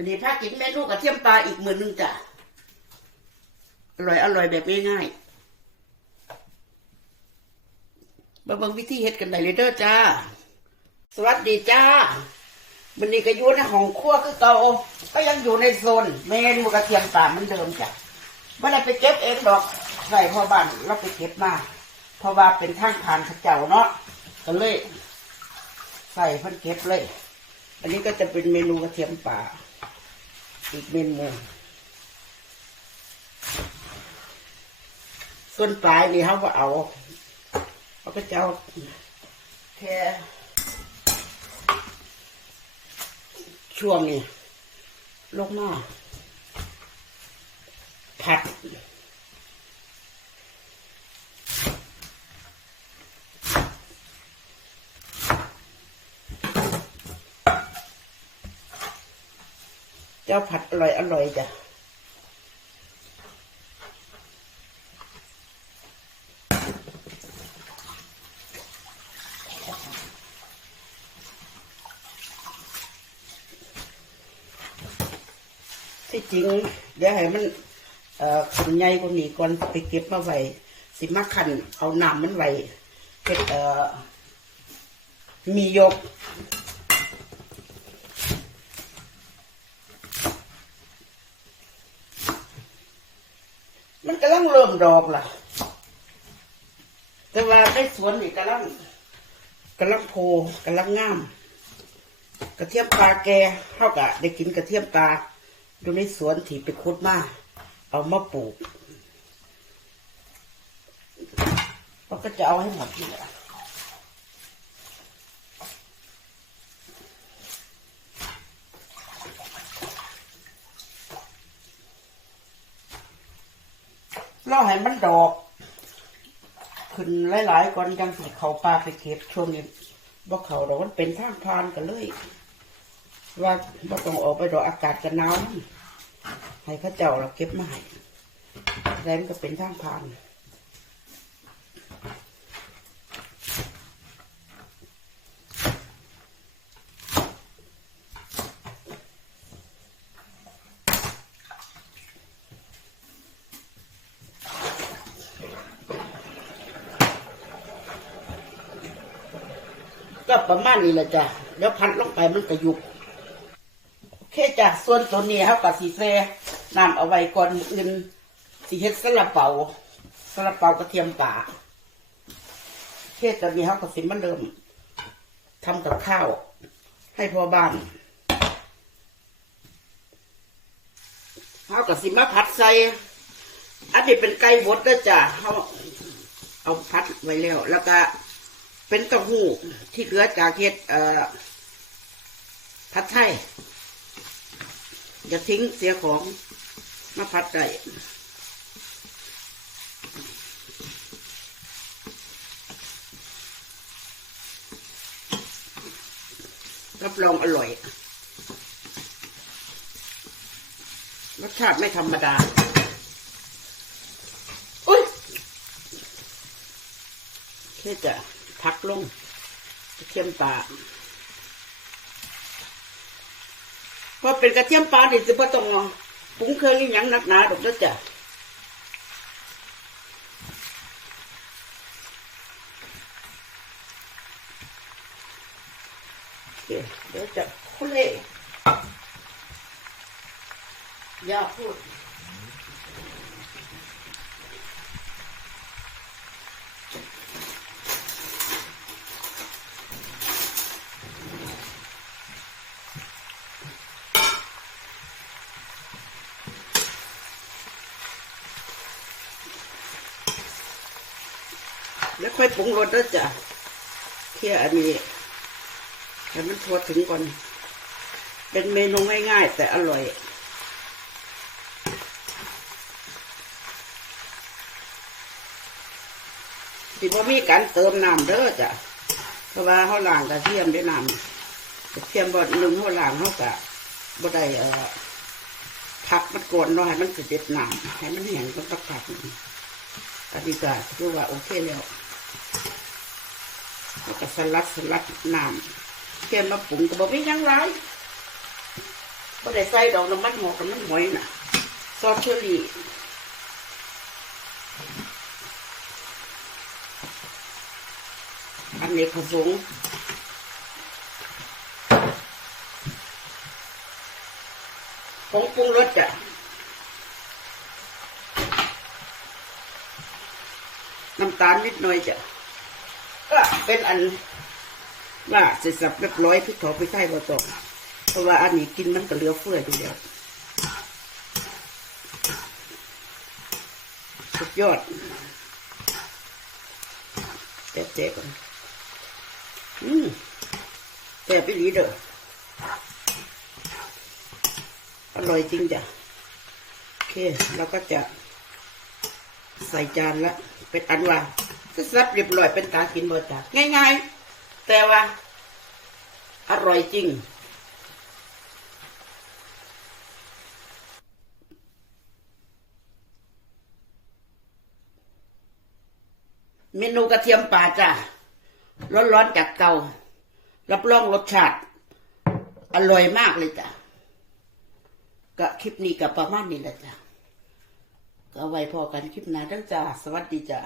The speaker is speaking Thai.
วันนี้พากินเมนูกระเทียมปลาอีกมือนึงจ้ะ อร่อยอร่อยแบบง่ายๆมาเบิ่งวิธีเฮ็ดกันได้เลยเด้อจ้า สวัสดีจ้าวันนี้ก็อยู่ในห้องครัวคือเก่าก็ยังอยู่ในโซนเมนูกระเทียมปลาเหมือนเดิมจ้ะไม่ได้ไปเก็บเองดอกใส่พ่อบ้านเราไปเก็บมาเพราะว่าเป็นทางผ่านเขาเจ้าเนาะก็เลย ใส่พันเก็บเลย อันนี้ก็จะเป็นเมนูกระเทียมป่า อีกเมนูส่วนปลายนี่เขาก็เอาเขาก็จะเอาแค่ช่วงนี้ลงมาผัด เจ้าผัดอร่อยอร่อยจ้ะที่จริงเดี๋ยวให้มันเอ่อขันใหญ่กว่านี้ก่อนไปเก็บมาไว้สิมาขันเอาน้ำมันไว้เป็นเอ่อมียก มันกำลังเริ่มดอกล่ะ แต่ว่าในสวนนี่กำลังกำลังโพกำลังงาม กระเทียมปลาแกเท่ากับได้กินกระเทียมปลาอยู่ในสวนที่ไปคุดมาเอามาปลูกเราก็จะเอาให้หมดนี่แหละ รอให้มันดอก ขึ้นหลายๆก่อนยังสิเขาปลาไปเก็บช่วงนี้บ่เขาดอกมันเป็นทางพานกันเลย ว่าบ่ต้องออกไปดอกอากาศกันหนาวให้เข้าเจ้าเราเก็บมาให้แล้วมันก็เป็นทางพาน ก็ประมาณนี้แหละจ้ะเดี๋ยวพัดลงไปมันก็ยุบโอเคจ้ะส่วนตัวนี้เขากับสีเซ่นำเอาไว้ก่อนอื่นสีเฮ็ดสลับเปาสลับเปากระเทียมป่าโอเคตอนนี้เขากับสิมันเริ่มทำกับข้าว ให้พอบ้านเขากับสิมาผัดใส่อันนี้เป็นไก่บดนะจ้ะเขาเอาพัดไว้แล้ว แล้วก็ เป็นเต้าหู้ที่เหลือจากเฮ็ดผัดไทยอย่าทิ้งเสียของมาผัดได้รับรองอร่อย รสชาติไม่ธรรมดาอุ้ยแค่จะ พักลงกระเทียมปลาพอเป็นกระเทียมปลาดิจะไม่ต้องปรุงเครื่องนี่ยังหนักหนาดอกเด้อจ้ะเคเดี๋ยวจะคุเล่อย่าพูด แล้วค่อยปรุงรสด้วจ้ะเที่ยอันนี้ให้มันทั่วถึงก่อน เป็นเมนูง่ายๆ แต่อร่อยสิบ่มีการเติมน้ำเด้อจ้ะเพราะว่าเขาล้างกระเทียมด้วยน้ำกระเทียมบ่หนึ่งเขาล้างเขากะบ่ได้เอ่อผักมันกวนเนาะให้มันสิเด็ดน้ำให้มันแห้งต้องตักผักหนึ่งอันนี้ก็คือว่าโอเคแล้ว แล้วก็สลัดสลัดน้ำเทียมมาปรุงก็บอกไม่ยังไรบก็ได้ใส่ดอกน้ำมันหมกน้ำมันหอยน่ะซอสเชอรี่อันนี้ผสมผงปรุงรสจ้ะน้ำตาลนิดหน่อยจ้ะ ก็เป็นอันว่าเสร็จสับเรียบร้อยพริกเผาพริกไทยบ่ต้องเพราะว่าอันนี้กินมันก็เหลือเฟืออยู่แล้วสุดยอดเจ๊ๆก่อนอืมแต่ไปหลีเด้ออร่อยจริงจ้ะโอเคเราก็จะใส่จานละเป็นอันว่า ซับเรียบร้อยเป็นตากินเบอร์ตาง่าย ๆ แต่ว่า อร่อยจริงเมนูกระเทียมป่าจ้ะร้อนๆจากเตารับรองรสชาติ อร่อยมากเลยจ้ะก็คลิปนี้กับประมาณนี้แหละจ้ะก็ไว้พอกันคลิปหน้าเด้อจ้าสวัสดีจ้า